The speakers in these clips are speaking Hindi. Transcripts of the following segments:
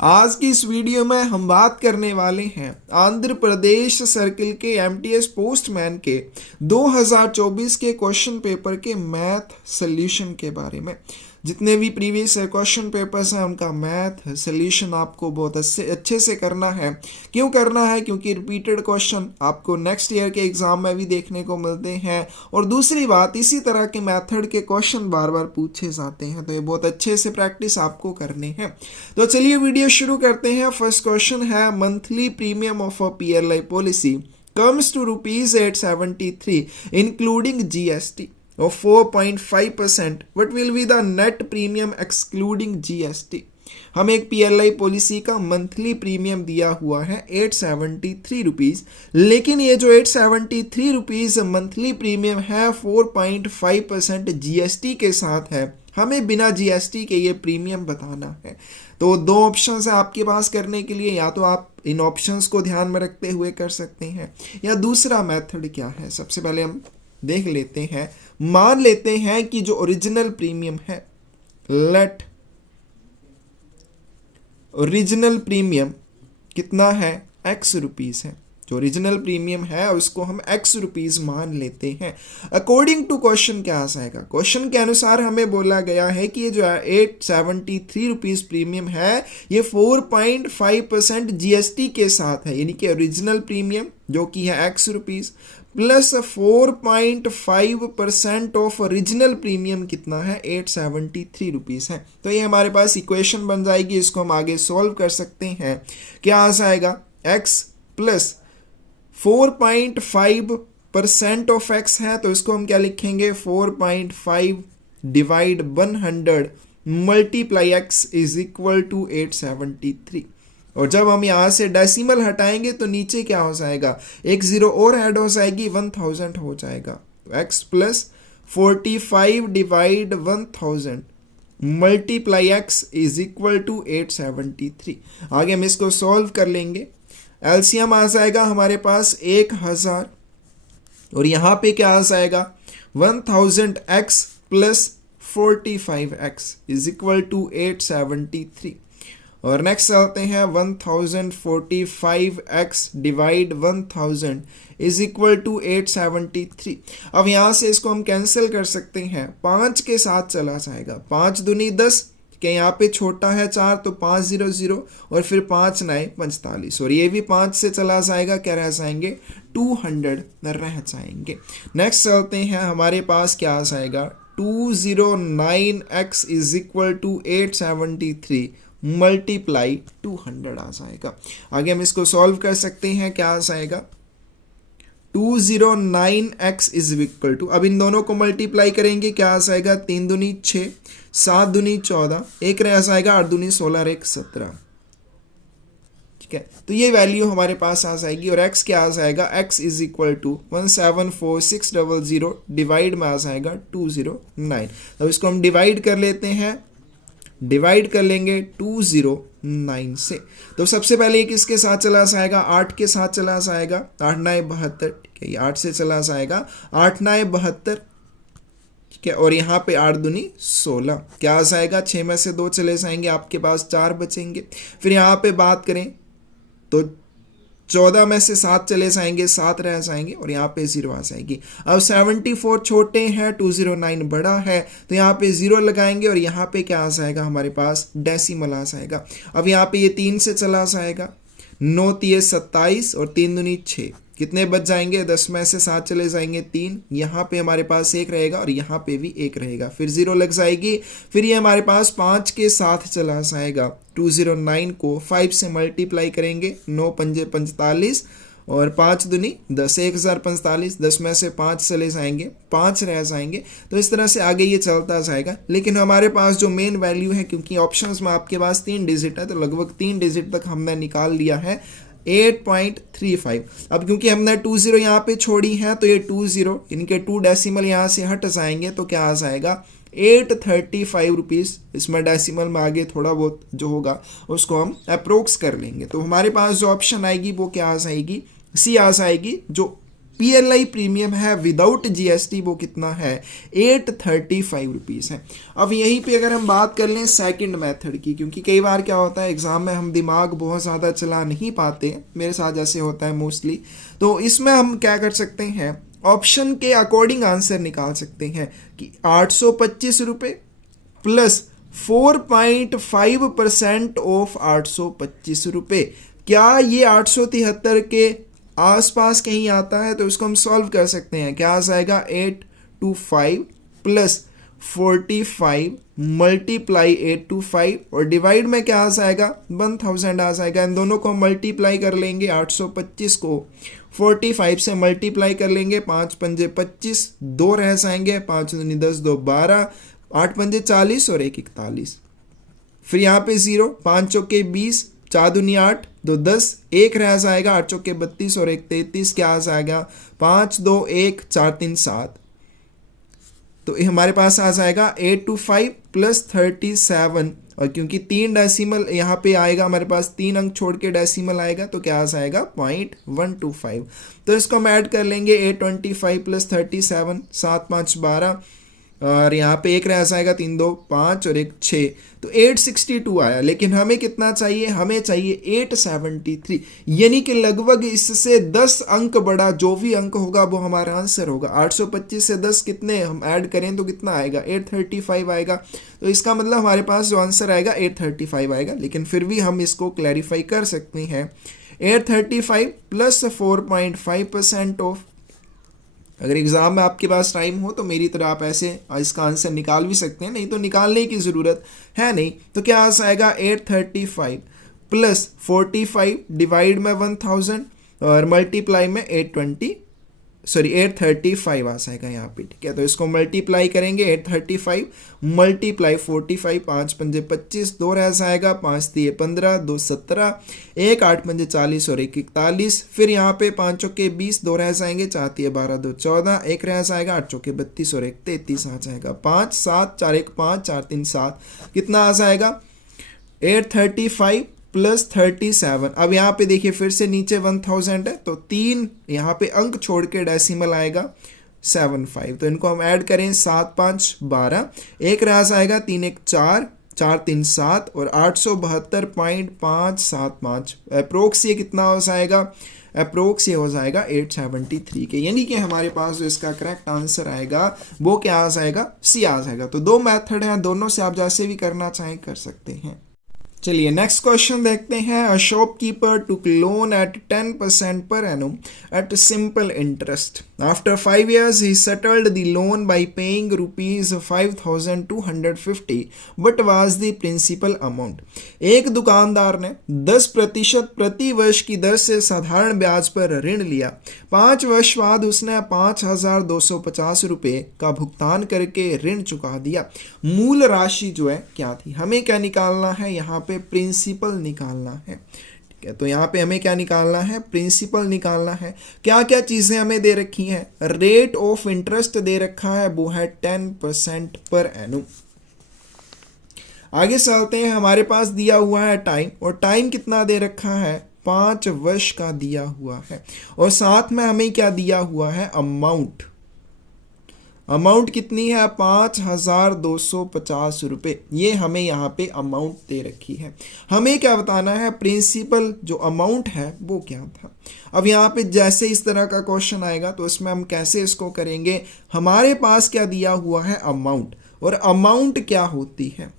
आज की इस वीडियो में हम बात करने वाले हैं आंध्र प्रदेश सर्किल के एमटीएस पोस्टमैन के 2024 के क्वेश्चन पेपर के मैथ सॉल्यूशन के बारे में। जितने भी प्रीवियस क्वेश्चन पेपर्स हैं उनका मैथ सॉल्यूशन आपको बहुत अच्छे से करना है। क्यों करना है? क्योंकि रिपीटेड क्वेश्चन आपको नेक्स्ट ईयर के एग्जाम में भी देखने को मिलते हैं, और दूसरी बात, इसी तरह के मेथड के क्वेश्चन बार बार पूछे जाते हैं, तो ये बहुत अच्छे से प्रैक्टिस आपको करने हैं। तो चलिए वीडियो शुरू करते हैं। फर्स्ट क्वेश्चन है, monthly premium of a PLI policy comes to rupees 873 including GST of 4.5%. What will be the net premium excluding GST? हमें एक पीएलआई पॉलिसी का मंथली प्रीमियम दिया हुआ है 873 रुपीज़, लेकिन ये जो 873 रुपीज़ मंथली प्रीमियम है 4.5% जीएसटी के साथ है। हमें बिना जीएसटी के ये प्रीमियम बताना है। तो दो ऑप्शंस है आपके पास करने के लिए, या तो आप इन ऑप्शंस को ध्यान में रखते हुए कर सकते हैं, या दूसरा मेथड क्या है। सबसे पहले हम देख लेते हैं। मान लेते हैं कि जो ओरिजिनल प्रीमियम है, लेट ओरिजिनल प्रीमियम कितना है, एक्स रुपीज़ है। जो ओरिजिनल प्रीमियम है उसको हम एक्स रुपीज़ मान लेते हैं। अकॉर्डिंग टू क्वेश्चन क्या आ जाएगा? क्वेश्चन के अनुसार हमें बोला गया है कि ये जो है 873 रुपीज़ प्रीमियम है, ये 4.5% जीएसटी के साथ है, यानी कि ओरिजिनल प्रीमियम जो कि है x rupees plus 4.5% of original premium कितना है, 873 रुपीज़ है। तो ये हमारे पास इक्वेशन बन जाएगी, इसको हम आगे सॉल्व कर सकते हैं। क्या आ जाएगा? x प्लस 4.5% ऑफ x है, तो इसको हम क्या लिखेंगे, 4.5 divide 100 multiply x is equal to 873। और जब हम यहाँ से डेसिमल हटाएंगे तो नीचे क्या हो जाएगा, एक जीरो और ऐड हो जाएगी, 1000 हो जाएगा। x plus 45 divide 1000 multiply x is equal to 873। आगे हम इसको सॉल्व कर लेंगे। एलसीएम आ जाएगा हमारे पास 1000, और यहाँ पे क्या आ जाएगा, 1000x plus 45x is equal to 873। और नेक्स्ट चलते हैं, 1045x divide 1000 is equal to 873। अब यहाँ से इसको हम कैंसिल कर सकते हैं, 5 के साथ चला जाएगा, 5 दूनी 10 के यहाँ पे छोटा है 4, तो 500 और फिर 5 9 45, और ये भी 5 से चला जाएगा, क्या रह जाएंगे, 200 रह जाएंगे। नेक्स्ट चलते हैं, हमारे पास क्या आ जाएगा, 209x is equal to 873 multiply 200 आ जाएगा। आगे हम इसको सॉल्व कर सकते हैं। क्या आ जाएगा, 209x इज इक्वल टू, अब इन दोनों को मल्टीप्लाई करेंगे, क्या आ जाएगा, 3 दूनी 6, 7 दूनी 14, एक रह जाएगा, 8 दूनी 16, 1 17। ठीक है, तो ये वैल्यू हमारे पास आ जाएगी। और x क्या आ जाएगा, x is equal to 174,600 divide में आ जाएगा 209। तो इसको हम डिवाइड कर लेते हैं, डिवाइड कर लेंगे 209 से। तो सबसे पहले ये किसके साथ चला जाएगा, 8 के साथ चला जाएगा, 8 9 72। ठीक है, ये 8 से चला जाएगा, 8 9 72। ठीक है, और यहाँ पे 8 दूनी 16, क्या आ जाएगा, 6 में से 2 चले जाएंगे, आपके पास 4 बचेंगे। फिर यहाँ पे बात करें तो 14 में से 7 चले जाएंगे, 7 रह जाएंगे, और यहाँ पे 0 आ जाएगी। अब 74 छोटे हैं, 209 बड़ा है, तो यहाँ पे 0 लगाएंगे, और यहाँ पे क्या आ जाएगा, हमारे पास डेसिमल आ जाएगा। अब यहाँ पे ये 3 से चला जाएगा, 9 3 27, और 3 दूनी 6, कितने बच जाएंगे, 10 में से 7 चले जाएंगे, 3, यहाँ पे हमारे पास 1 रहेगा, और यहाँ पे भी 1 रहेगा, फिर 0 लग जाएगी। फिर ये हमारे पास 5 के साथ चला जाएगा, 209 को 5 से मल्टीप्लाई करेंगे, 9 पंजे 45, और 5 दूनी 10, 1045, 10 में से 5 चले जाएंगे, 5 रह जाएंगे। तो इस तरह से आगे ये चलता जाएगा। लेकिन हमारे पास जो मेन वैल्यू है, क्योंकि ऑप्शंस में आपके पास 3 डिजिट है, तो लगभग 3 डिजिट तक हमने निकाल लिया है, 8.35। अब क्योंकि हमने 20 यहाँ पे छोड़ी है, तो ये 20 इनके 2 डेसिमल यहाँ से हट जाएंगे, तो क्या आ जाएगा, 835 रुपीज़। इसमें डेसिमल में आगे थोड़ा बहुत जो होगा उसको हम अप्रोक्स कर लेंगे। तो हमारे पास जो ऑप्शन आएगी वो क्या आ जाएगी, सी आ जाएगी, जो PLI प्रीमियम है विदाउट GST वो कितना है 835 रुपीज़ है। अब यहीं पे अगर हम बात कर लें सेकंड मेथड की, क्योंकि कई बार क्या होता है एग्जाम में हम दिमाग बहुत ज़्यादा चला नहीं पाते, मेरे साथ जैसे होता है मोस्टली, तो इसमें हम क्या कर सकते हैं ऑप्शन के अकॉर्डिंग आंसर निकाल सकते हैं कि 825 रुपये प्लस 4.5% ऑफ 825 रुपये, क्या ये 873 के आसपास कहीं आता है? तो इसको हम सॉल्व कर सकते हैं। क्या आ जाएगा 825 प्लस 45 मल्टीप्लाई 825 और डिवाइड में क्या आ जाएगा 1000 आ जाएगा। इन दोनों को मल्टीप्लाई कर लेंगे, 825 को 45 से मल्टीप्लाई कर लेंगे, 5 पंजे 25, 2 रह जाएंगे, 5 दूनी 10, 2 12, 8 पंजे 40 और 1 41। फिर यहाँ पे 0, 5 चौके 20, 4 दूनी 8, 2 10, 1 रह जाएगा, 8 चौके 32 और 1 33, क्या आ जाएगा 5 2 1 4 3 7। तो हमारे पास आ जाएगा 825 प्लस 37, और क्योंकि 3 डेसिमल यहाँ पे आएगा हमारे पास 3 अंक छोड़ के डेसिमल आएगा, तो क्या आ जाएगा 0.125। तो इसको हम ऐड कर लेंगे 825 प्लस 37, 7 5 12, और यहाँ पे 1 रह जाएगा, 3 2 5 और 1 6, तो 862 आया। लेकिन हमें कितना चाहिए, हमें चाहिए 873, यानी कि लगभग इससे 10 अंक बड़ा जो भी अंक होगा वो हमारा आंसर होगा। 825 से 10 कितने हम ऐड करें तो कितना आएगा 835 आएगा। तो इसका मतलब हमारे पास जो आंसर आएगा 835 आएगा। लेकिन फिर भी हम इसको क्लैरिफाई कर सकते हैं, 835 प्लस 4.5% ऑफ। अगर एग्ज़ाम में आपके पास टाइम हो तो मेरी तरह आप ऐसे इसका आंसर निकाल भी सकते हैं, नहीं तो निकालने की ज़रूरत है नहीं। तो क्या आ जाएगा 835 प्लस 45 डिवाइड में 1000 और मल्टीप्लाई में 835 आ जाएगा यहाँ पे, ठीक है। तो इसको मल्टीप्लाई करेंगे, 835 मल्टीप्लाई 45, 5 पंजे 25, 2 रह जाएगा, 5 दिए 15, 2 17, 1 8 पंजे 40 और 1 41। फिर यहाँ पे 5 चौके 20, 2 रह जाएंगे, 4 दिए 12, 2 14, 1 रह जाएगा, 8 चौके 32 और 1 33 आ जाएगा, 5 7 4 1 5 4 3 7, कितना आ जाएगा 835 प्लस 37। अब यहाँ पे देखिए फिर से नीचे 1000 है, तो 3 यहाँ पे अंक छोड़ के डेसिमल आएगा 75। तो इनको हम ऐड करें, 7 5 12, 1 रह जाएगा, 3 1 4, 4 3 7 और 872.575। अप्रोक्स ये कितना हो जाएगा, अप्रोक्स ये हो जाएगा 873 के, यानी कि हमारे पास जो इसका करेक्ट आंसर आएगा वो क्या आ जाएगा, सी आ जाएगा। तो 2 मेथड हैं, दोनों से आप जैसे भी करना चाहें कर सकते हैं। चलिए नेक्स्ट क्वेश्चन देखते हैं। A shopkeeper took loan eight 10% per annum at simple interest. After 5 years, he settled the loan by paying rupees 5,250. What was the principal amount? एक दुकानदार ने 10% प्रति वर्ष की दर से साधारण ब्याज पर ऋण लिया। 5 वर्ष बाद उसने 5,250 रुपये का भुगतान करके ऋण चुका दिया। मूल राशि जो है क्या थी, हमें क्या निकालना है, यहाँ पे प्रिंसिपल निकालना है, ठीक है। तो यहाँ पे हमें क्या निकालना है, प्रिंसिपल निकालना है। क्या क्या चीजें हमें दे रखी हैं, रेट ऑफ इंटरेस्ट दे रखा है वो है 10% पर एनुम। आगे चलते हैं, हमारे पास दिया हुआ है टाइम, और टाइम कितना दे रखा है 5 वर्ष का दिया हुआ है, और साथ में हमें क्या दिया हुआ है अमाउंट। अमाउंट कितनी है 5,250 रुपये, ये हमें यहाँ पे अमाउंट दे रखी है। हमें क्या बताना है, प्रिंसिपल जो अमाउंट है वो क्या था। अब यहाँ पे जैसे इस तरह का क्वेश्चन आएगा तो इसमें हम कैसे इसको करेंगे, हमारे पास क्या दिया हुआ है अमाउंट, और अमाउंट क्या होती है,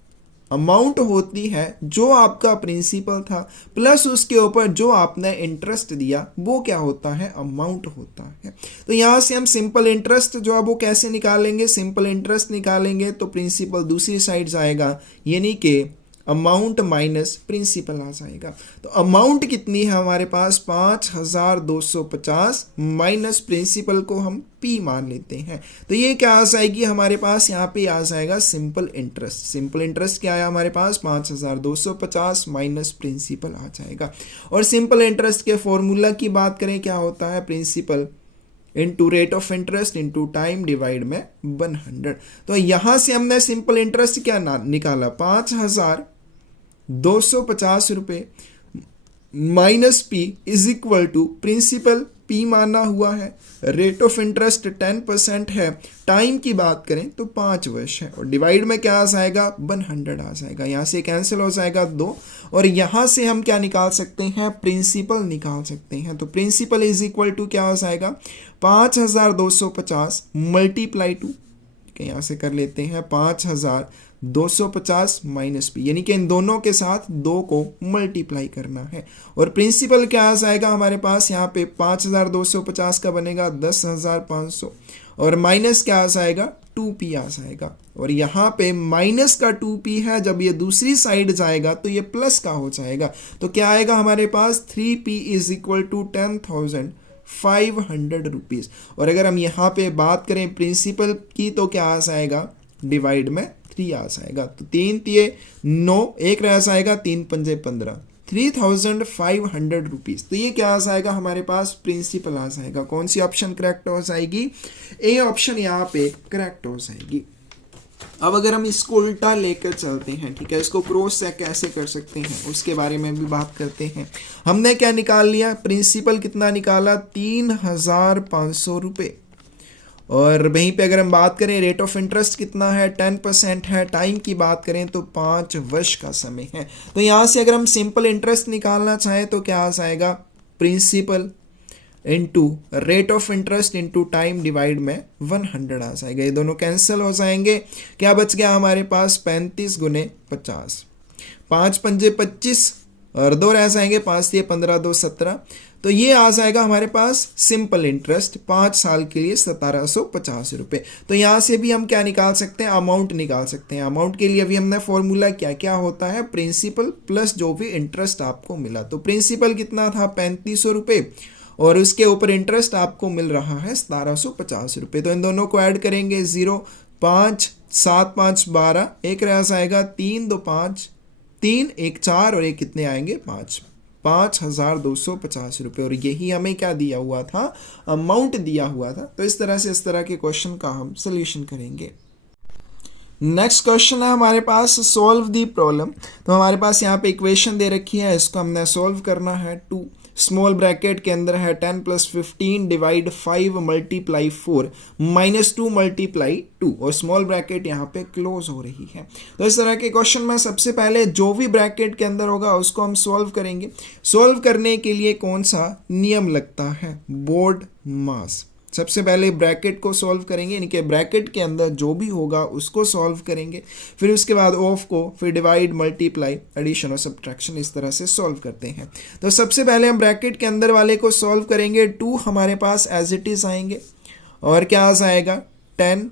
अमाउंट होती है जो आपका प्रिंसिपल था प्लस उसके ऊपर जो आपने इंटरेस्ट दिया, वो क्या होता है अमाउंट होता है। तो यहाँ से हम सिंपल इंटरेस्ट जो है वो कैसे निकालेंगे, सिंपल इंटरेस्ट निकालेंगे तो प्रिंसिपल दूसरी साइड जाएगा, यानी कि अमाउंट माइनस प्रिंसिपल आ जाएगा। तो अमाउंट कितनी है हमारे पास 5,250 माइनस प्रिंसिपल को हम P मान लेते हैं, तो ये क्या आ जाएगी हमारे पास, यहाँ पे आ जाएगा सिंपल इंटरेस्ट। सिंपल इंटरेस्ट क्या है हमारे पास 5,250 माइनस प्रिंसिपल आ जाएगा। और सिंपल इंटरेस्ट के फॉर्मूला की बात करें, क्या होता है principal into rate of interest into time divide में 100। तो यहाँ से हमने सिंपल इंटरेस्ट क्या निकाला 5,250 रुपये minus P is equal to principal. P P माना हुआ है, रेट ऑफ इंटरेस्ट 10% है, टाइम की बात करें तो 5 वर्ष है, और डिवाइड में क्या आ जाएगा 100 आ जाएगा, यहाँ से कैंसिल हो जाएगा 2, और यहाँ से हम क्या निकाल सकते हैं, प्रिंसिपल निकाल सकते हैं। तो प्रिंसिपल इज इक्वल टू क्या हो जाएगा 5250 मल्टीप्लाई टू, यहाँ से कर लेते हैं 5250 माइनस पी, यानी कि इन दोनों के साथ 2 को मल्टीप्लाई करना है, और प्रिंसिपल क्या आ जाएगा हमारे पास यहाँ पे 5250 का बनेगा 10,500, और माइनस क्या आ जाएगा 2p आ जाएगा, और यहाँ पे माइनस का 2p है, जब ये दूसरी साइड जाएगा तो ये प्लस का हो जाएगा, तो क्या आएगा हमारे पास 3p is equal to 10,500 rupees. और अगर हम यहाँ पे बात करें प्रिंसिपल की तो क्या आ जाएगा, डिवाइड में 3 आ जाएगा, तो 3 तिये 9, एक रह जाएगा 3 पंजे 15, 3,500 रुपीज़। तो ये क्या आ जाएगा हमारे पास, प्रिंसिपल आ जाएगा। कौन सी ऑप्शन करेक्ट हो जाएगी, ए ऑप्शन यहाँ पे करेक्ट हो जाएगी। अब अगर हम इसको उल्टा लेकर चलते हैं, ठीक है, इसको क्रॉस चेक कैसे कर सकते हैं उसके बारे में भी बात करते हैं। हमने क्या निकाल लिया, प्रिंसिपल कितना निकाला 3,500 रुपये, और वहीं पे अगर हम बात करें रेट ऑफ इंटरेस्ट कितना है 10% है, टाइम की बात करें तो 5 वर्ष का समय है। तो यहाँ से अगर हम सिंपल इंटरेस्ट निकालना चाहें तो क्या आ जाएगा, principal into rate of interest into time divide में 100 आ जाएगा, ये दोनों कैंसिल हो जाएंगे, क्या बच गया हमारे पास 35 गुने 50, 5 पंजे 25 और 2 रह जाएंगे, 5 दिए 15 2 17, तो ये आ जाएगा हमारे पास सिंपल इंटरेस्ट 5 साल के लिए 1750 रुपये। तो यहाँ से भी हम क्या निकाल सकते हैं, अमाउंट निकाल सकते हैं। अमाउंट के लिए अभी हमने फॉर्मूला क्या क्या होता है, प्रिंसिपल प्लस जो भी इंटरेस्ट आपको मिला, तो प्रिंसिपल कितना था 3500 रुपये, और उसके ऊपर इंटरेस्ट आपको मिल रहा है 1750 रुपये। तो इन दोनों को ऐड करेंगे 0 5 7 5 12, एक रह जाएगा 3 2 5, 3 1 4 और एक कितने आएंगे 5, 5,250 रुपये, और यही हमें क्या दिया हुआ था, अमाउंट दिया हुआ था। तो इस तरह से इस तरह के क्वेश्चन का हम सोल्यूशन करेंगे। नेक्स्ट क्वेश्चन है हमारे पास, सॉल्व दी प्रॉब्लम। तो हमारे पास यहाँ पे इक्वेशन दे रखी है, इसको हमने सॉल्व करना है। 2 स्मॉल ब्रैकेट के अंदर है 10 + 15 डिवाइड 5 मल्टीप्लाई 4 -2 मल्टीप्लाई 2, और स्मॉल ब्रैकेट यहाँ पे क्लोज हो रही है। तो इस तरह के क्वेश्चन में सबसे पहले जो भी ब्रैकेट के अंदर होगा उसको हम सॉल्व करेंगे। सॉल्व करने के लिए कौन सा नियम लगता है, बोर्ड मास। सबसे पहले ब्रैकेट को सॉल्व करेंगे, यानी कि ब्रैकेट के अंदर जो भी होगा उसको सॉल्व करेंगे, फिर उसके बाद ऑफ को, फिर डिवाइड मल्टीप्लाई एडिशन और सब्ट्रैक्शन, इस तरह से सॉल्व करते हैं। तो सबसे पहले हम ब्रैकेट के अंदर वाले को सॉल्व करेंगे। 2 हमारे पास एज इट इज आएंगे, और क्या आ जाएगा 10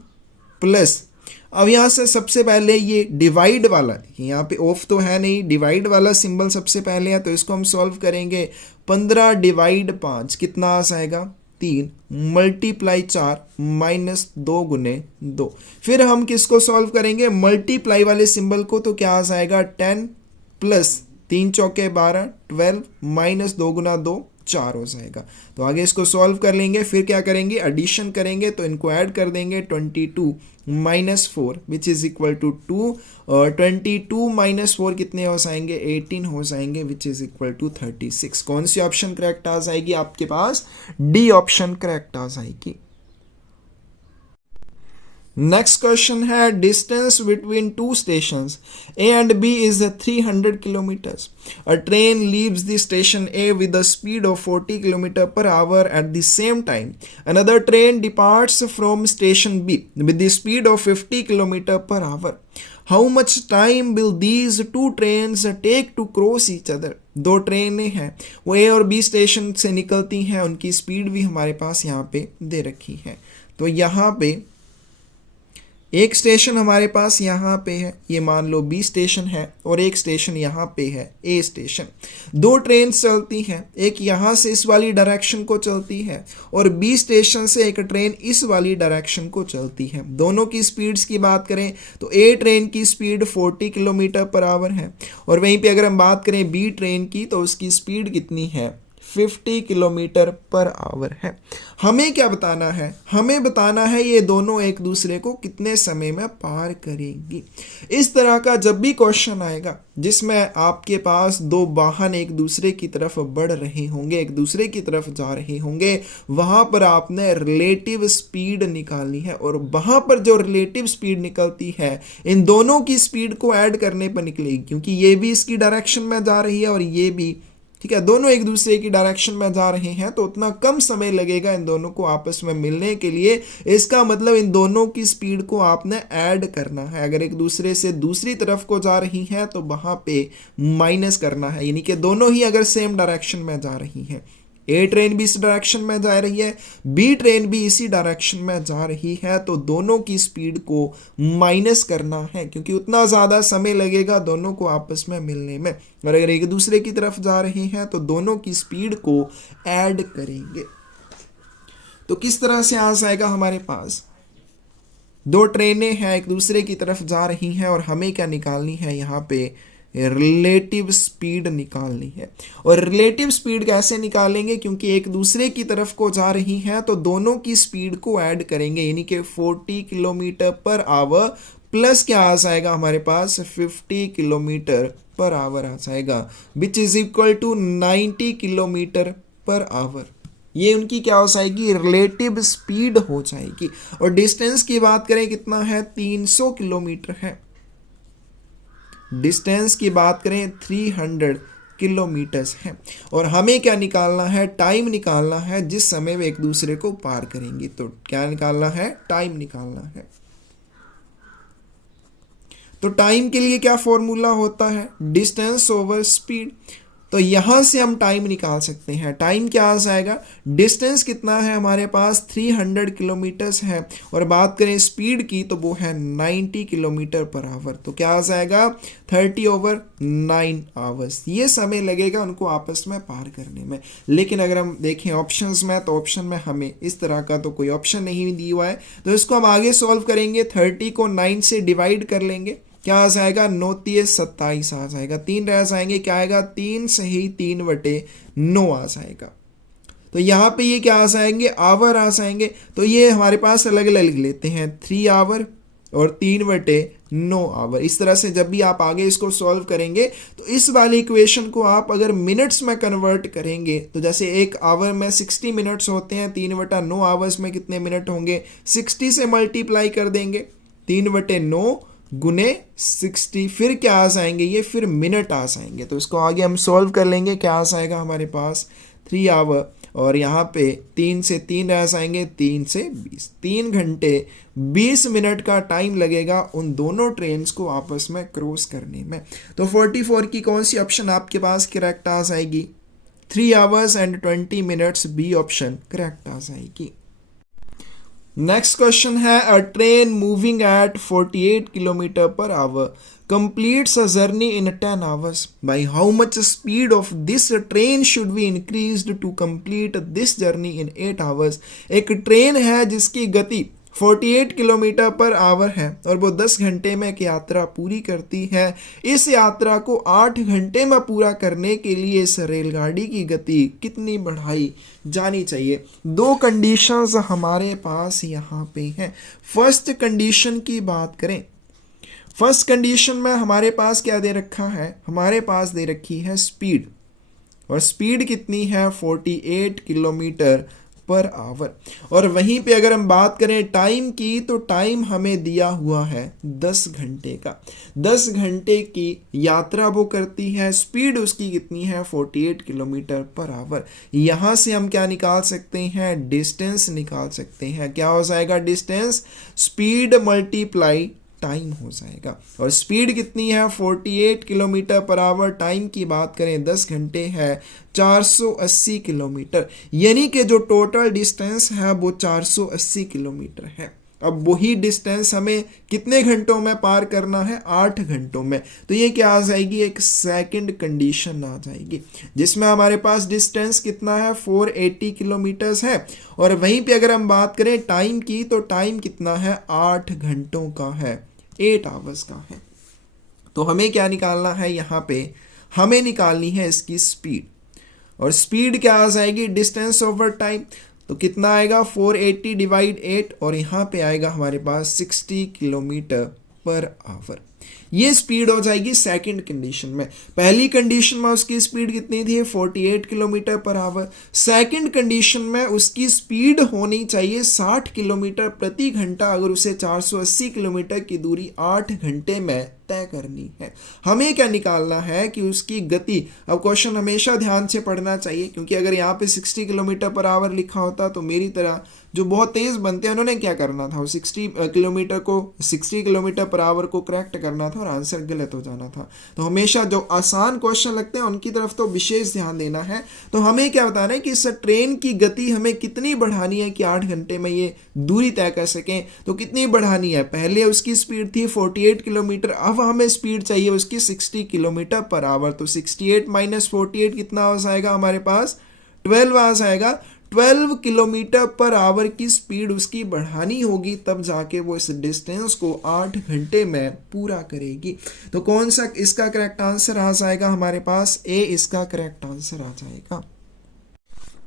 प्लस, अब यहाँ से सबसे पहले ये डिवाइड वाला, यहाँ पे ऑफ तो है नहीं, डिवाइड वाला सिंबल सबसे पहले है, तो इसको हम सॉल्व करेंगे। 15 डिवाइड 5 कितना आ जाएगा 3 मल्टीप्लाई 4 -2 गुने 2। फिर हम किसको सॉल्व करेंगे, मल्टीप्लाई वाले सिंबल को, तो क्या आ जाएगा 10 प्लस 3 चौके 12 12 -2 गुना 2 4 हो जाएगा। तो आगे इसको सॉल्व कर लेंगे, फिर क्या करेंगे एडिशन करेंगे, तो इनको ऐड कर देंगे। 22 -4 विच इज इक्वल टू 2, और 22 - 4 कितने हो जाएंगे 18 हो जाएंगे, विच इज इक्वल टू 36। कौन सी ऑप्शन करेक्ट आ जाएगी आपके पास, डी ऑप्शन करेक्ट आ जाएगी। नेक्स्ट क्वेश्चन है, distance between 2 stations A and B is 300 kilometers. A train leaves the station A with a speed of 40 km/h at the same time. Another train departs from station B with the speed of 50 km/h. How much time will these 2 trains take to cross each other? 2 ट्रेनें हैं, वो A और B स्टेशन से निकलती हैं, उनकी स्पीड भी हमारे पास यहाँ पे दे रखी है। तो यहाँ पे एक स्टेशन हमारे पास यहाँ पे है, ये मान लो B स्टेशन है, और एक स्टेशन यहाँ पे है A स्टेशन। 2 ट्रेन चलती हैं, एक यहाँ से इस वाली डायरेक्शन को चलती है, और B स्टेशन से एक ट्रेन इस वाली डायरेक्शन को चलती है। दोनों की स्पीड्स की बात करें तो A ट्रेन की स्पीड 40 km/h है, और वहीं पे अगर हम बात करें B ट्रेन की तो उसकी स्पीड कितनी है 50 किलोमीटर पर आवर है। हमें क्या बताना है? हमें बताना है ये दोनों एक दूसरे को कितने समय में पार करेंगी। इस तरह का जब भी क्वेश्चन आएगा जिसमें आपके पास दो वाहन एक दूसरे की तरफ बढ़ रहे होंगे, एक दूसरे की तरफ जा रहे होंगे, वहां पर आपने रिलेटिव स्पीड निकालनी है, और वहां पर जो रिलेटिव स्पीड निकलती है इन दोनों की स्पीड को ऐड करने पर निकलेगी, क्योंकि ये भी इसकी डायरेक्शन में जा रही है और ये भी, ठीक है, दोनों एक दूसरे की डायरेक्शन में जा रहे हैं, तो उतना कम समय लगेगा इन दोनों को आपस में मिलने के लिए। इसका मतलब इन दोनों की स्पीड को आपने ऐड करना है। अगर एक दूसरे से दूसरी तरफ को जा रही हैं तो वहां पे माइनस करना है, यानी कि दोनों ही अगर सेम डायरेक्शन में जा रही हैं, ए ट्रेन भी इस डायरेक्शन में जा रही है, बी ट्रेन भी इसी डायरेक्शन में जा रही है, तो दोनों की स्पीड को माइनस करना है, क्योंकि उतना ज़्यादा समय लगेगा दोनों को आपस में मिलने में। और अगर एक दूसरे की तरफ जा रहे हैं तो दोनों की स्पीड को ऐड करेंगे। तो किस तरह से आ जाएगा हमारे पास? दो ट्रेनें हैं एक दूसरे की तरफ जा रही हैं और हमें क्या निकालनी है? यहाँ पे रिलेटिव स्पीड निकालनी है। और रिलेटिव स्पीड कैसे निकालेंगे? क्योंकि एक दूसरे की तरफ को जा रही हैं तो दोनों की स्पीड को ऐड करेंगे, यानी कि 40 किलोमीटर पर आवर प्लस क्या आ जाएगा हमारे पास? 50 किलोमीटर पर आवर आ जाएगा, which is equal to 90 kilometre per hour. ये उनकी क्या हो जाएगी? रिलेटिव स्पीड हो जाएगी। और डिस्टेंस की बात करें कितना है? 300 किलोमीटर है। डिस्टेंस की बात करें 300 किलोमीटर्स है। और हमें क्या निकालना है? टाइम निकालना है जिस समय वे एक दूसरे को पार करेंगे। तो क्या निकालना है? टाइम निकालना है। तो टाइम के लिए क्या फॉर्मूला होता है? Distance over speed. तो यहां से हम टाइम निकाल सकते हैं। टाइम क्या आ जाएगा? डिस्टेंस कितना है हमारे पास? 300 किलोमीटर्स है, और बात करें स्पीड की तो वो है 90 किलोमीटर पर आवर। तो क्या आ जाएगा? 30/9 आवर्स। ये समय लगेगा उनको आपस में पार करने में। लेकिन अगर हम देखें ऑप्शंस में, तो ऑप्शन में हमें इस तरह का तो कोई ऑप्शन नहीं दिया हुआ है, तो इसको हम आगे सॉल्व करेंगे। 30 को 9 से डिवाइड कर लेंगे, क्या आ जाएगा? 9×3=27 आ जाएगा। 3 रह जाएंगे, क्या आएगा? 3 से ही 3/9 आ जाएगा। तो यहाँ पे ये क्या आ जाएंगे? आवर आ जाएंगे। तो ये हमारे पास अलग अलग लिख लेते हैं, 3 आवर और 3/9 आवर। इस तरह से जब भी आप आगे इसको सॉल्व करेंगे तो इस वाली इक्वेशन को आप अगर मिनट्स में कन्वर्ट करेंगे, तो जैसे एक आवर में 60 मिनट्स होते हैं, 3/9 आवर्स में कितने मिनट होंगे? 60 से मल्टीप्लाई कर देंगे, 3/9 गुने 60, फिर क्या आ जाएंगे? ये फिर मिनट आ जाएंगे। तो इसको आगे हम सॉल्व कर लेंगे। क्या आ जाएगा हमारे पास? 3 आवर, और यहाँ पे 3 से 3 रह जाएंगे, 3 से 20। 3 घंटे 20 मिनट का टाइम लगेगा उन दोनों ट्रेन्स को आपस में क्रॉस करने में। तो 44 की कौन सी ऑप्शन आपके पास करेक्ट आ जाएगी? 3 hours and 20 minutes, B option correct आ जाएगी। नेक्स्ट क्वेश्चन है, a train moving at 48 kilometre per hour completes a journey in 10 hours. By how much speed of this train should be increased to complete this journey in 8 hours? एक ट्रेन है जिसकी गति 48 किलोमीटर पर आवर है और वो 10 घंटे में एक यात्रा पूरी करती है। इस यात्रा को 8 घंटे में पूरा करने के लिए इस रेलगाड़ी की गति कितनी बढ़ाई जानी चाहिए? दो कंडीशंस हमारे पास यहाँ पे हैं। फर्स्ट कंडीशन की बात करें, फर्स्ट कंडीशन में हमारे पास क्या दे रखा है? हमारे पास दे रखी है स्पीड, और स्पीड कितनी है? 48 किलोमीटर पर आवर। और वहीं पे अगर हम बात करें टाइम की, तो टाइम हमें दिया हुआ है 10 घंटे का। 10 घंटे की यात्रा वो करती है, स्पीड उसकी कितनी है? 48 किलोमीटर पर आवर। यहाँ से हम क्या निकाल सकते हैं? डिस्टेंस निकाल सकते हैं। क्या हो जाएगा? डिस्टेंस स्पीड मल्टीप्लाई टाइम हो जाएगा। और स्पीड कितनी है? 48 किलोमीटर पर आवर। टाइम की बात करें 10 घंटे है, 480 किलोमीटर, यानी कि जो टोटल डिस्टेंस है वो 480 किलोमीटर है। अब वही डिस्टेंस हमें कितने घंटों में पार करना है? 8 घंटों में। तो ये क्या आ जाएगी? एक सेकंड कंडीशन आ जाएगी, जिसमें हमारे पास डिस्टेंस कितना है? 480 किलोमीटर्स है। और वहीं पे अगर हम बात करें टाइम की, तो टाइम कितना है? 8 घंटों का है, 8 आवर्स का है। तो हमें क्या निकालना है यहाँ पे? हमें निकालनी है इसकी स्पीड। और स्पीड क्या आ जाएगी, डिस्टेंस ओवर टाइम, तो कितना आएगा 480 डिवाइड 8 और यहाँ पे आएगा हमारे पास 60 किलोमीटर पर आवर। ये स्पीड हो जाएगी सेकंड कंडीशन में। पहली कंडीशन में उसकी स्पीड कितनी थी, 48 kilometre per our. Second condition में उसकी स्पीड होनी चाहिए 60 किलोमीटर प्रति घंटा, अगर उसे 480 किलोमीटर की दूरी 8 घंटे में तय करनी है। हमें क्या निकालना है कि उसकी गति, अब क्वेश्चन हमेशा ध्यान से पढ़ना चाहिए, क्योंकि अगर यहाँ पे 60 किलोमीटर पर आवर लिखा होता तो मेरी तरह जो बहुत तेज बनते हैं उन्होंने क्या करना था, वो 60 किलोमीटर पर आवर को करेक्ट करना था और आंसर गलत हो जाना था। तो हमेशा जो आसान क्वेश्चन लगते हैं उनकी तरफ तो विशेष ध्यान देना है। तो हमें क्या बताना है कि इस ट्रेन की गति हमें कितनी बढ़ानी है कि 8 घंटे में ये दूरी तय कर सकें। तो कितनी बढ़ानी है, पहले उसकी स्पीड थी 48 किलोमीटर, अब हमें स्पीड चाहिए उसकी 60 किलोमीटर पर आवर। तो 68 माइनस 48 कितना आ जाएगा हमारे पास, 12 आ जाएगा। 12 किलोमीटर पर आवर की स्पीड उसकी बढ़ानी होगी, तब जाके वो इस डिस्टेंस को 8 घंटे में पूरा करेगी। तो कौन सा इसका करेक्ट आंसर आ जाएगा हमारे पास, ए इसका करेक्ट आंसर आ जाएगा।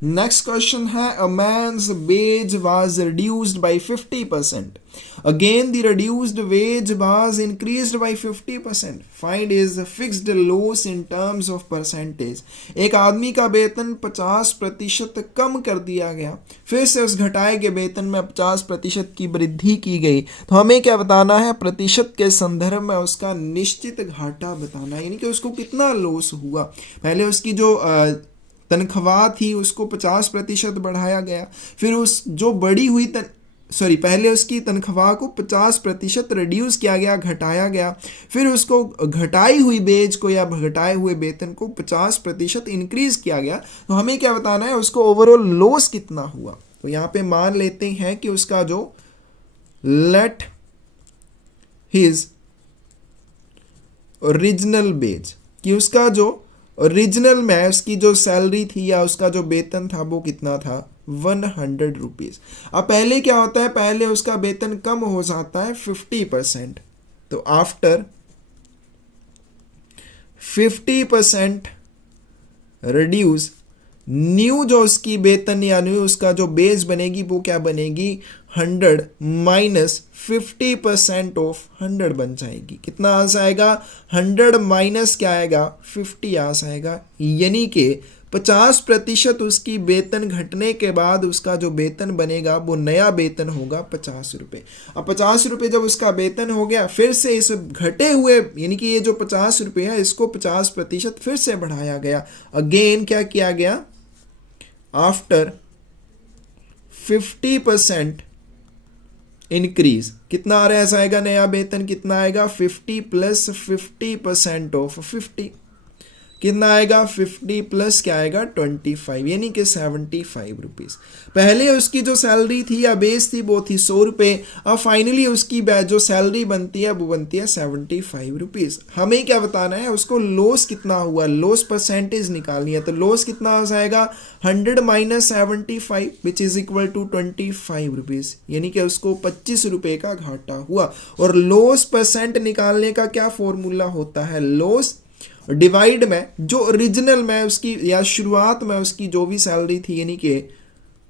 नेक्स्ट क्वेश्चन है, a man's wage was reduced by 50%, again the reduced wage was increased by 50%, find is fixed loss in terms of percentage. एक आदमी का वेतन 50% कम कर दिया गया, फिर से उस घटाए गए वेतन में 50% की वृद्धि की गई। तो हमें क्या बताना है, प्रतिशत के संदर्भ में उसका निश्चित घाटा बताना है, यानी कि उसको कितना लॉस हुआ। पहले उसकी जो तनख्वाह थी उसको 50% बढ़ाया गया, फिर उस जो बढ़ी हुई पहले उसकी तनख्वाह को 50% रिड्यूस किया गया, घटाया गया, फिर उसको घटाई हुई वेज को या घटाए हुए वेतन को 50% इंक्रीज किया गया। तो हमें क्या बताना है, उसको ओवरऑल लॉस कितना हुआ। तो यहाँ पे मान लेते हैं कि उसका जो लेट हिज ओरिजिनल वेज, कि उसका जो ओरिजिनल में उसकी जो सैलरी थी या उसका जो वेतन था वो कितना था, 100 रुपीज। अब पहले क्या होता है, पहले उसका वेतन कम हो जाता है 50%, तो आफ्टर 50% रिड्यूस, न्यू जो उसकी वेतन या न्यू उसका जो बेस बनेगी वो क्या बनेगी, 100 माइनस 50% ऑफ 100 बन जाएगी। कितना आ जाएगा, 100 माइनस क्या आएगा, 50 आ जाएगा। यानी कि 50% उसकी वेतन घटने के बाद उसका जो वेतन बनेगा वो नया वेतन होगा 50 रुपये। अब 50 रुपये जब उसका वेतन हो गया, फिर से इस घटे हुए यानी कि ये जो 50 रुपये है इसको 50% फिर से बढ़ाया गया। अगेन क्या किया गया, आफ्टर 50% इंक्रीज, कितना आ रहा जाएगा नया वेतन, कितना आएगा 50 प्लस 50% ऑफ 50, कितना आएगा 50 प्लस क्या आएगा 25, यानी कि 75 रुपीज़। पहले उसकी जो सैलरी थी या बेस थी वो थी 100 रुपये, अब फाइनली उसकी जो सैलरी बनती है वो बनती है 75 रुपीज़। हमें क्या बताना है, उसको लॉस कितना हुआ, लॉस परसेंटेज निकालनी है। तो लॉस कितना आ जाएगा, 100 minus 75 which is equal to 25 rupees, यानी कि उसको 25 रुपये का घाटा हुआ। और लॉस परसेंट निकालने का क्या फॉर्मूला होता है, लॉस डिवाइड में जो ओरिजिनल में उसकी या शुरुआत में उसकी जो भी सैलरी थी, यानी कि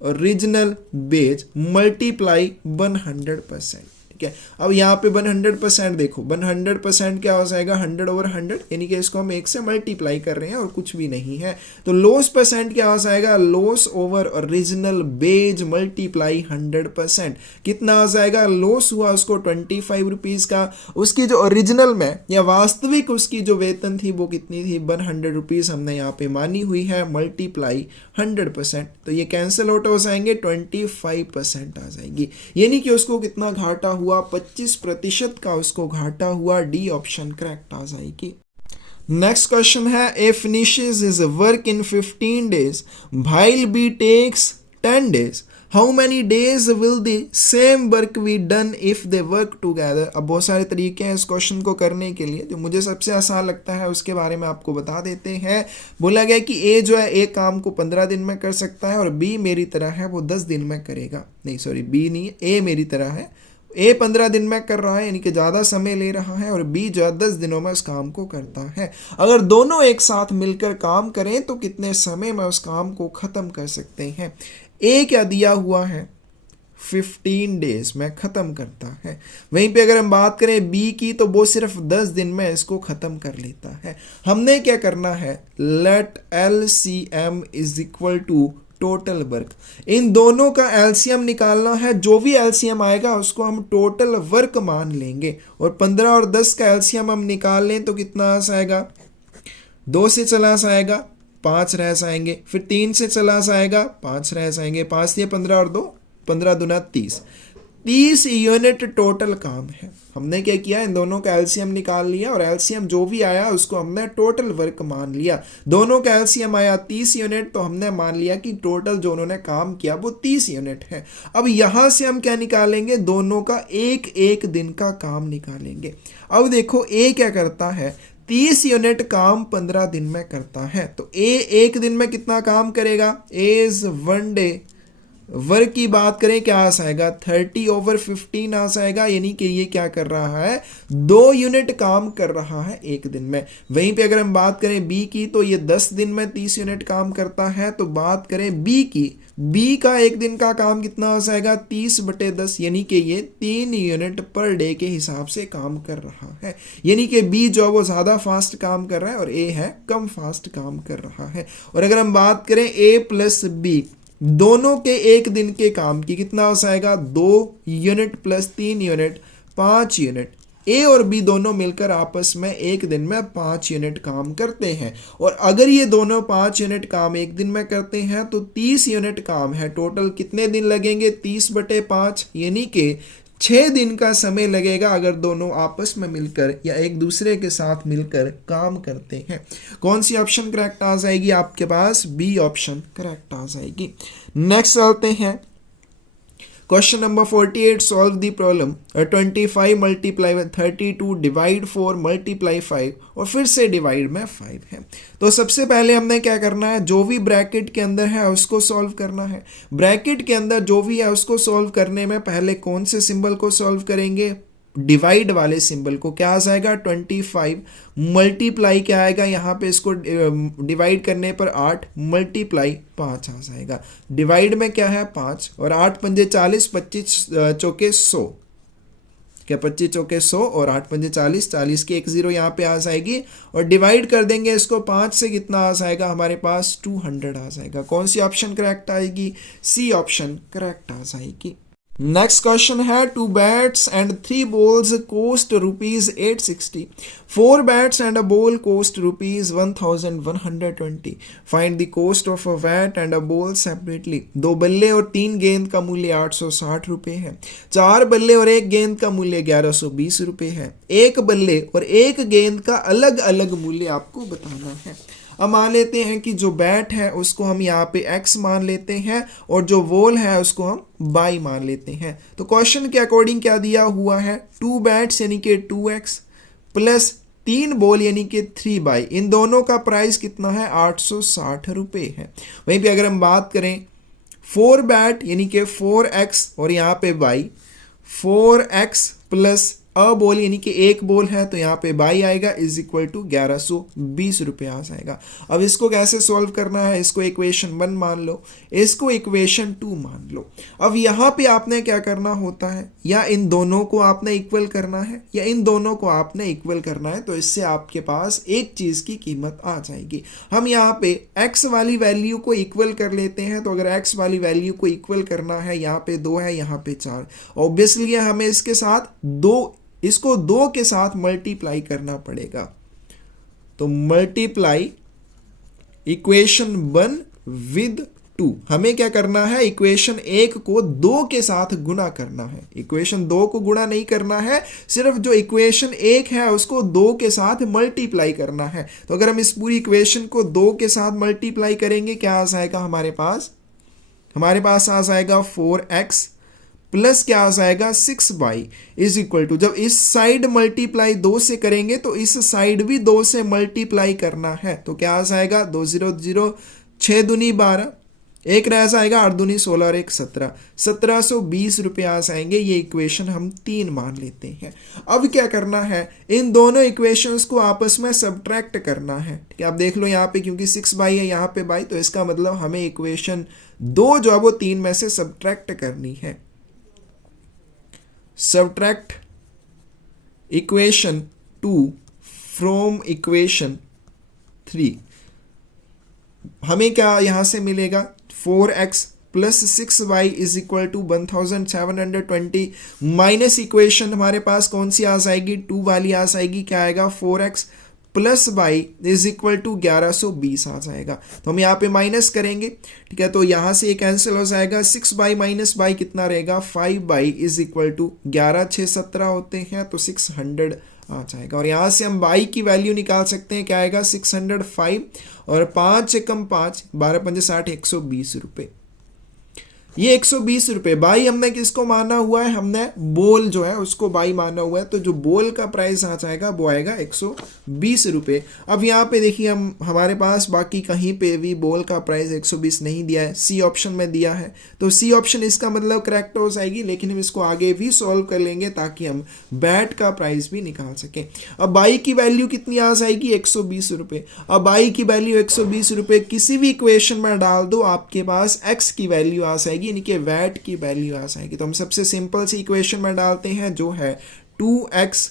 ओरिजिनल वेज मल्टीप्लाई 100%। ठीक है, अब यहाँ पे 100% देखो, 100% क्या हो जाएगा, 100 ओवर 100, यानी कि इसको हम 1 से मल्टीप्लाई कर रहे हैं और कुछ भी नहीं है। तो लॉस परसेंट क्या हो जाएगा, loss over original wage multiply 100%। कितना आ जाएगा, लॉस हुआ उसको 25 रुपीज़ का, उसकी जो ओरिजिनल में या वास्तविक उसकी जो वेतन थी वो कितनी थी, 100 रुपीज़ हमने यहाँ पे मानी हुई है, मल्टीप्लाई 100%। तो ये कैंसिल आउट हो जाएंगे, 25% आ जाएगी, यानी कि उसको कितना घाटा हुआ, 25% का उसको घाटा हुआ। डी ऑप्शन करेक्ट आ जाएगी। नेक्स्ट क्वेश्चन है, A finishes his work in 15 days while B takes 10 days, how many days will the same work be done if they work together। अब बहुत सारे तरीके हैं इस क्वेश्चन को करने के लिए, जो मुझे सबसे आसान लगता है उसके बारे में आपको बता देते हैं। बोला गया कि ए जो है एक काम को 15 दिन में कर सकता है और बी मेरी तरह है वो 10 दिन में करेगा। नहीं सॉरी, बी नहीं, ए मेरी तरह है ए 15 दिन में कर रहा है यानी कि ज़्यादा समय ले रहा है, और बी जो है 10 दिनों में उस काम को करता है। अगर दोनों एक साथ मिलकर काम करें तो कितने समय में उस काम को ख़त्म कर सकते हैं। ए क्या दिया हुआ है, 15 डेज में ख़त्म करता है। वहीं पे अगर हम बात करें बी की तो वो सिर्फ 10 दिन में इसको ख़त्म कर लेता है। हमने क्या करना है, let LCM is equal to total work. इन दोनों का एलसीएम निकालना है, जो भी एलसीएम आएगा उसको हम टोटल वर्क मान लेंगे। और 15 और 10 का एलसीएम हम निकाल लें तो कितना आ जाएगा, 2 से चला जाएगा 5 रह जाएंगे, फिर 3 से चला जाएगा 5 रह जाएंगे, 5 दिए 15 और 2 15 दूना 30 यूनिट टोटल काम है। हमने क्या किया, इन दोनों का एलसीएम निकाल लिया और एलसीएम जो भी आया उसको हमने टोटल वर्क मान लिया। दोनों का एलसीएम आया 30 यूनिट, तो हमने मान लिया कि टोटल जो उन्होंने काम किया वो 30 यूनिट है। अब यहां से हम क्या निकालेंगे, दोनों का एक एक दिन का काम निकालेंगे। अब देखो ए क्या करता है, 30 यूनिट काम 15 दिन में करता है, तो ए एक दिन में कितना काम करेगा, ए इज 1 डे। वर्क की बात करें क्या आ जाएगा, 30/15 आ जाएगा, यानी कि ये क्या कर रहा है, 2 यूनिट काम कर रहा है एक दिन में। वहीं पे अगर हम बात करें बी की तो ये 10 दिन में 30 यूनिट काम करता है। तो बात करें बी की, बी का एक दिन का काम कितना हो जाएगा, 30/10, यानी कि ये 3 यूनिट पर डे के हिसाब से काम कर रहा है। यानी कि बी जो वो ज़्यादा फास्ट काम कर रहा है और ए है कम फास्ट काम कर रहा है। और अगर हम बात करें ए प्लस बी, दोनों के एक दिन के काम की कितना हो जाएगा, 2 यूनिट प्लस 3 यूनिट 5 यूनिट। ए और बी दोनों मिलकर आपस में एक दिन में 5 यूनिट काम करते हैं। और अगर ये दोनों 5 यूनिट काम एक दिन में करते हैं तो 30 यूनिट काम है। टोटल कितने दिन लगेंगे, 30/5, यानी कि 6 दिन का समय लगेगा अगर दोनों आपस में मिलकर या एक दूसरे के साथ मिलकर काम करते हैं। कौन सी ऑप्शन करेक्ट आ जाएगी आपके पास, बी ऑप्शन करेक्ट आ जाएगी। नेक्स्ट चलते हैं, question number 48, solve the problem 25 multiply with 32 divide 4 multiply 5, और फिर से डिवाइड में 5 है। तो सबसे पहले हमने क्या करना है, जो भी ब्रैकेट के अंदर है उसको सॉल्व करना है। ब्रैकेट के अंदर जो भी है उसको सॉल्व करने में पहले कौन से सिंबल को सॉल्व करेंगे, डिवाइड वाले सिंबल को। क्या आ जाएगा, 25 मल्टीप्लाई क्या आएगा यहाँ पे, इसको डिवाइड करने पर 8 मल्टीप्लाई 5 आ जाएगा। डिवाइड में क्या है 5, और 8 पंजे 40, 25 चौके 100, क्या 25 चौके 100 और 8 पंजे 40, 40 की 1 0 यहाँ पे आ जाएगी। और डिवाइड कर देंगे इसको 5 से, कितना आ जाएगा हमारे पास 200 आ जाएगा। कौन सी ऑप्शन करेक्ट आएगी, सी ऑप्शन करेक्ट आ जाएगी। नेक्स्ट क्वेश्चन है, 2 bats and 3 balls cost ₹860, 4 bats and a ball cost ₹1120। Find the cost of a bat and a ball separately. 2 बल्ले और 3 गेंद का मूल्य ₹860 है। 4 बल्ले और 1 गेंद का मूल्य ₹1120 है। 1 बल्ले और 1 गेंद का अलग अलग मूल्य आपको बताना है। अब मान लेते हैं कि जो बैट है उसको हम यहाँ पे x मान लेते हैं और जो बॉल है उसको हम y मान लेते हैं। तो क्वेश्चन के अकॉर्डिंग क्या दिया हुआ है, 2 बैट्स यानी कि 2x प्लस 3 बॉल यानी कि 3y, इन दोनों का प्राइस कितना है, ₹860 है। वहीं पे अगर हम बात करें 4 बैट यानी कि 4x और यहाँ पे y, 4x plus a ball यानी कि 1 बॉल है तो यहाँ पे y आएगा इज इक्वल टू ₹1120 आ जाएगा। अब इसको कैसे सॉल्व करना है, इसको इक्वेशन 1 मान लो, इसको इक्वेशन 2 मान लो। अब यहाँ पे आपने क्या करना होता है, या इन दोनों को आपने इक्वल करना है या इन दोनों को आपने इक्वल करना है, तो इससे आपके पास एक चीज़ की कीमत आ जाएगी। हम यहाँ पे x वाली वैल्यू को इक्वल कर लेते हैं। तो अगर x वाली वैल्यू को इक्वल करना है, यहाँ पे 2 है यहाँ पे 4, ऑब्वियसली हमें इसके साथ इसको 2 के साथ मल्टीप्लाई करना पड़ेगा। तो मल्टीप्लाई इक्वेशन 1 विद 2, हमें क्या करना है, इक्वेशन 1 को 2 के साथ गुणा करना है। इक्वेशन 2 को गुणा नहीं करना है, सिर्फ जो इक्वेशन 1 है उसको 2 के साथ मल्टीप्लाई करना है। तो अगर हम इस पूरी इक्वेशन को 2 के साथ मल्टीप्लाई करेंगे, क्या आ जाएगा हमारे पास आ जाएगा 4x प्लस क्या आ जाएगा 6y इज इक्वल टू, जब इस साइड मल्टीप्लाई 2 से करेंगे तो इस साइड भी 2 से मल्टीप्लाई करना है। तो क्या आ जाएगा 2 0 0, 6 दूनी 12, एक रह आएगा 8 दूनी 16 और 1 17, 1720 रुपये आ जाएंगे। ये इक्वेशन हम 3 मान लेते हैं। अब क्या करना है, इन दोनों इक्वेशंस को आपस में सब्ट्रैक्ट करना है। ठीक है, आप देख लो यहाँ पे क्योंकि 6 बाई है, यहाँ पे बाई, तो इसका मतलब हमें इक्वेशन 2 जो है वो 3 में से सब्ट्रैक्ट करनी है। Subtract equation 2 from equation 3। हमें क्या यहां से मिलेगा, 4x plus 6y is equal to 1720 minus equation हमारे पास कौन सी आ जाएगी, 2 वाली आ जाएगी। क्या आएगा, 4x plus y is equal to 1120 आ जाएगा। तो हम यहाँ पे माइनस करेंगे, ठीक है, तो यहाँ से ये कैंसिल हो जाएगा। 6y माइनस y कितना रहेगा, 5y इज इक्वल टू 11 6 17 होते हैं, तो 600 आ जाएगा। और यहाँ से हम y की वैल्यू निकाल सकते हैं, क्या आएगा 605 और 5 एकम 5, 12 पंजे 60, 120 रुपये। ये 120 रुपये बाई हमने किसको माना हुआ है, हमने बोल जो है उसको बाई माना हुआ है, तो जो बोल का प्राइस आ जाएगा वो आएगा 120 रुपये। अब यहाँ पे देखिए हम हमारे पास बाकी कहीं पे भी बोल का प्राइस 120 नहीं दिया है, सी ऑप्शन में दिया है, तो सी ऑप्शन इसका मतलब करेक्ट हो जाएगी। लेकिन हम इसको आगे भी सॉल्व कर लेंगे ताकि हम बैट का प्राइस भी निकाल सकें। अब बाई की वैल्यू कितनी आ जाएगी, 120 रुपये। अब बाई की वैल्यू 120 रुपये किसी भी इक्वेशन में डाल दो, आपके पास एक्स की वैल्यू आ जाएगी, यानी कि वैट की वैल्यू आ जाएगी। तो हम सबसे सिंपल सी इक्वेशन में डालते हैं जो है 2x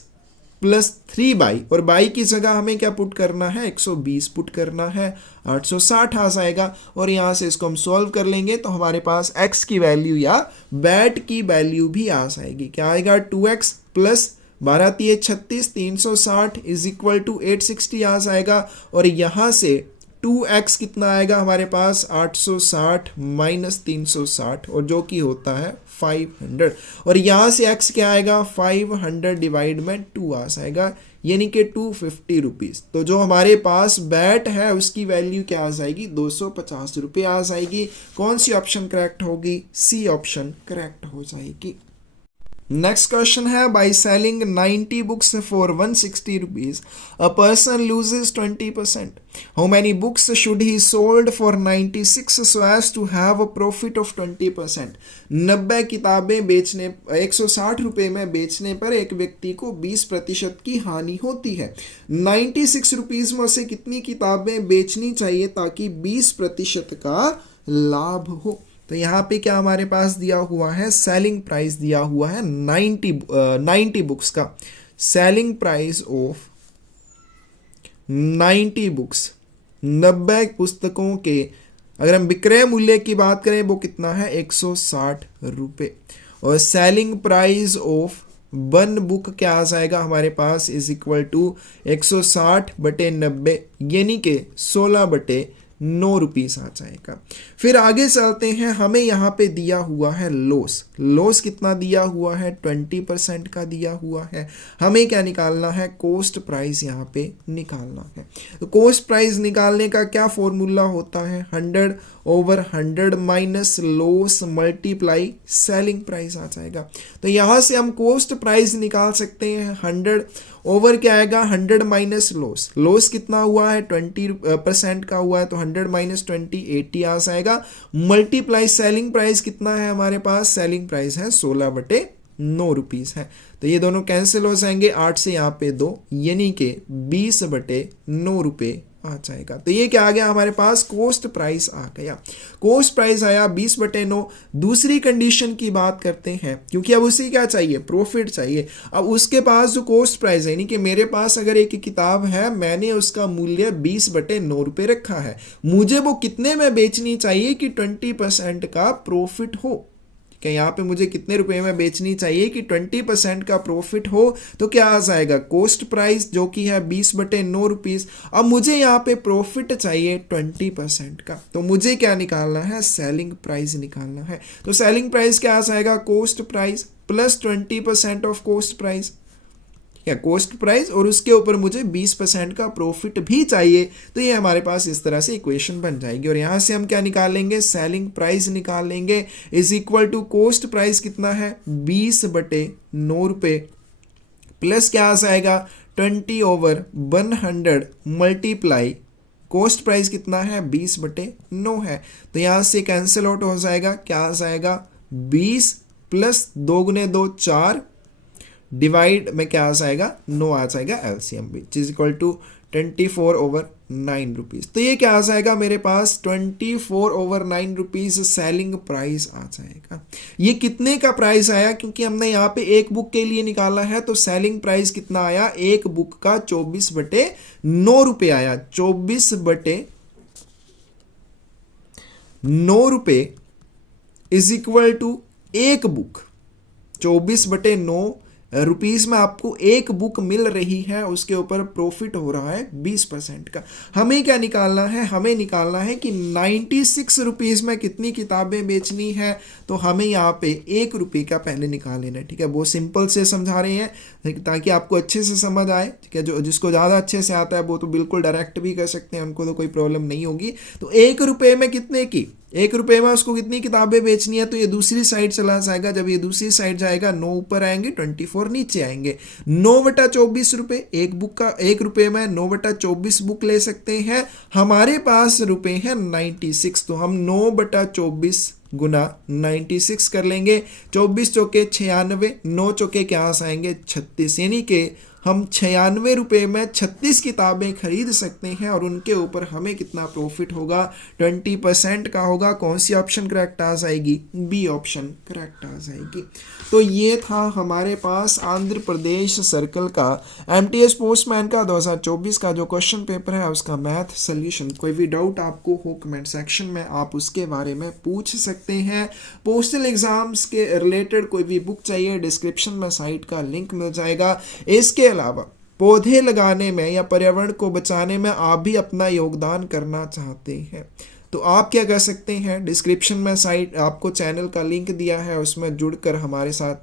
प्लस 3y, और बाई की जगह हमें क्या पुट करना है, 120 पुट करना है, 860 आ जाएगा। और यहाँ से इसको हम सॉल्व कर लेंगे तो हमारे पास x की वैल्यू या वैट की वैल्यू भी आ जाएगी। क्या आएगा, 2x plus 12 3 36 360 is equal to 860 आ जाएगा। और यहाँ से 2x कितना आएगा हमारे पास, 860 माइनस 360, और जो कि होता है 500। और यहाँ से x क्या आएगा, 500 डिवाइड में 2 आ जाएगा, यानी कि 250 रुपीज़। तो जो हमारे पास बैट है उसकी वैल्यू क्या आ जाएगी, 250 रुपये आ जाएगी। कौन सी ऑप्शन करेक्ट होगी, सी ऑप्शन करेक्ट हो जाएगी। नेक्स्ट क्वेश्चन है, by selling 90 books for 160 rupees a person loses 20%। How many books should he sold for 96 so as to have a profit of 20%। 90 किताबें बेचने 160 रुपये में बेचने पर एक व्यक्ति को 20% की हानि होती है। 96 रुपीज में से कितनी किताबें बेचनी चाहिए ताकि 20% का लाभ हो। तो यहाँ पे क्या हमारे पास दिया हुआ है, सेलिंग प्राइस दिया हुआ है 90 बुक्स का। सेलिंग प्राइस ऑफ 90 बुक्स, 90 पुस्तकों के अगर हम विक्रय मूल्य की बात करें वो कितना है, 160 रुपये। और सेलिंग प्राइस ऑफ 1 बुक क्या आ जाएगा हमारे पास, इज इक्वल टू 160 बटे 90, यानी कि 16 बटे 9 रुपीस आ जाएगा। फिर आगे चलते हैं, हमें यहाँ पे दिया हुआ है लॉस। लॉस कितना दिया हुआ है, 20% का दिया हुआ है। हमें क्या निकालना है, कॉस्ट प्राइस यहाँ पे निकालना है। तो कॉस्ट प्राइस निकालने का क्या फॉर्मूला होता है, 100 over 100 minus loss multiply selling price आ जाएगा। तो यहाँ से हम कॉस्ट प्राइस निकाल सकते हैं, 100 ओवर क्या आएगा, 100 माइनस लॉस। लॉस कितना हुआ है, 20% का हुआ है, तो 100 माइनस 20 80 आ जाएगा। मल्टीप्लाई सेलिंग प्राइस कितना है हमारे पास, सेलिंग प्राइस है 16 बटे 9 रुपीस है। तो ये दोनों कैंसिल हो जाएंगे, 8 से यहाँ पे 2, यानी कि 20 बटे 9 रुपये आ जाएगा। तो ये क्या आ गया हमारे पास, कॉस्ट प्राइस आ गया। कॉस्ट प्राइस आया 20 बटे 9। दूसरी कंडीशन की बात करते हैं, क्योंकि अब उसे क्या चाहिए, प्रॉफिट चाहिए। अब उसके पास जो कॉस्ट प्राइस है, यानी कि मेरे पास अगर एक किताब है, मैंने उसका मूल्य 20 बटे 9 रुपये रखा है, मुझे वो कितने में बेचनी चाहिए कि 20% का प्रॉफिट हो। कि यहाँ पे मुझे कितने रुपए में बेचनी चाहिए कि 20% का प्रॉफिट हो। तो क्या आ जाएगा, कॉस्ट प्राइस जो कि है 20 बटे 9 रुपीज़। अब मुझे यहाँ पे प्रॉफिट चाहिए 20% का, तो मुझे क्या निकालना है, सेलिंग प्राइस निकालना है। तो सेलिंग प्राइस क्या आ जाएगा, cost price plus 20% of cost price, या कॉस्ट प्राइस, और उसके ऊपर मुझे 20% का प्रॉफिट भी चाहिए। तो ये हमारे पास इस तरह से इक्वेशन बन जाएगी। और यहाँ से हम क्या निकालेंगे, सेलिंग प्राइस निकाल लेंगे, is equal to cost price कितना है, 20 बटे 9 रुपये, प्लस क्या आ जाएगा, 20 ओवर 100 मल्टीप्लाई कॉस्ट प्राइस कितना है 20/9 है, तो यहाँ से कैंसिल आउट हो जाएगा, क्या आ जाएगा 20 प्लस 2 गुने 2 4 डिवाइड में क्या आ जाएगा 9 आ जाएगा LCM which is equal to 24/9 rupees. तो ये क्या आ जाएगा मेरे पास 24/9 रुपीज़ सेलिंग प्राइस आ जाएगा। ये कितने का प्राइस आया, क्योंकि हमने यहाँ पे एक बुक के लिए निकाला है, तो सेलिंग प्राइस कितना आया, एक बुक का 24/9 रुपये आया। 24/9 रुपये इज इक्वल टू एक बुक, 24/9 रुपीज़ में आपको एक बुक मिल रही है, उसके ऊपर प्रॉफिट हो रहा है 20% का। हमें क्या निकालना है, हमें निकालना है कि 96 रुपीज़ में कितनी किताबें बेचनी है, तो हमें यहाँ पे 1 रुपये का पहले निकाल लेना है। ठीक है, वो सिंपल से समझा रहे हैं ताकि आपको अच्छे से समझ आए। ठीक है, जो जिसको ज़्यादा अच्छे से आता है वो तो बिल्कुल डायरेक्ट भी कर सकते हैं, उनको तो कोई प्रॉब्लम नहीं होगी। तो 1 रुपये में कितने की, 1 रुपये में उसको कितनी किताबें बेचनी है, तो ये दूसरी साइड चला जाएगा। जब ये दूसरी साइड जाएगा 9 ऊपर आएंगे 24 नीचे आएंगे। 9/24 रुपये एक बुक का, 1 रुपये में 9/24 बुक ले सकते हैं। हमारे पास रुपये हैं 96, तो हम 9/24 गुना 96 कर लेंगे। 24 चौके 96, 9 चौके क्या आएंगे 36, यानी कि हम 96 रुपये में 36 किताबें खरीद सकते हैं और उनके ऊपर हमें कितना प्रॉफिट होगा 20% का होगा। कौन सी ऑप्शन करेक्ट आ जाएगी, बी ऑप्शन करेक्ट आ जाएगी। तो ये था हमारे पास आंध्र प्रदेश सर्कल का एमटीएस पोस्टमैन का 2024 का जो क्वेश्चन पेपर है उसका मैथ सोल्यूशन। कोई भी डाउट आपको हो कमेंट सेक्शन में आप उसके बारे में पूछ सकते हैं। पोस्टल एग्जाम्स के रिलेटेड कोई भी बुक चाहिए, डिस्क्रिप्शन में साइट का लिंक मिल जाएगा। इसके अलावा पौधे लगाने में या पर्यावरण को बचाने में आप भी अपना योगदान करना चाहते हैं तो आप क्या कर सकते हैं, डिस्क्रिप्शन में साइट आपको चैनल का लिंक दिया है, उसमें जुड़कर हमारे साथ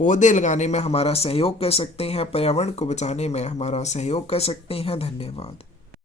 पौधे लगाने में हमारा सहयोग कर सकते हैं, पर्यावरण को बचाने में हमारा सहयोग कर सकते हैं। धन्यवाद।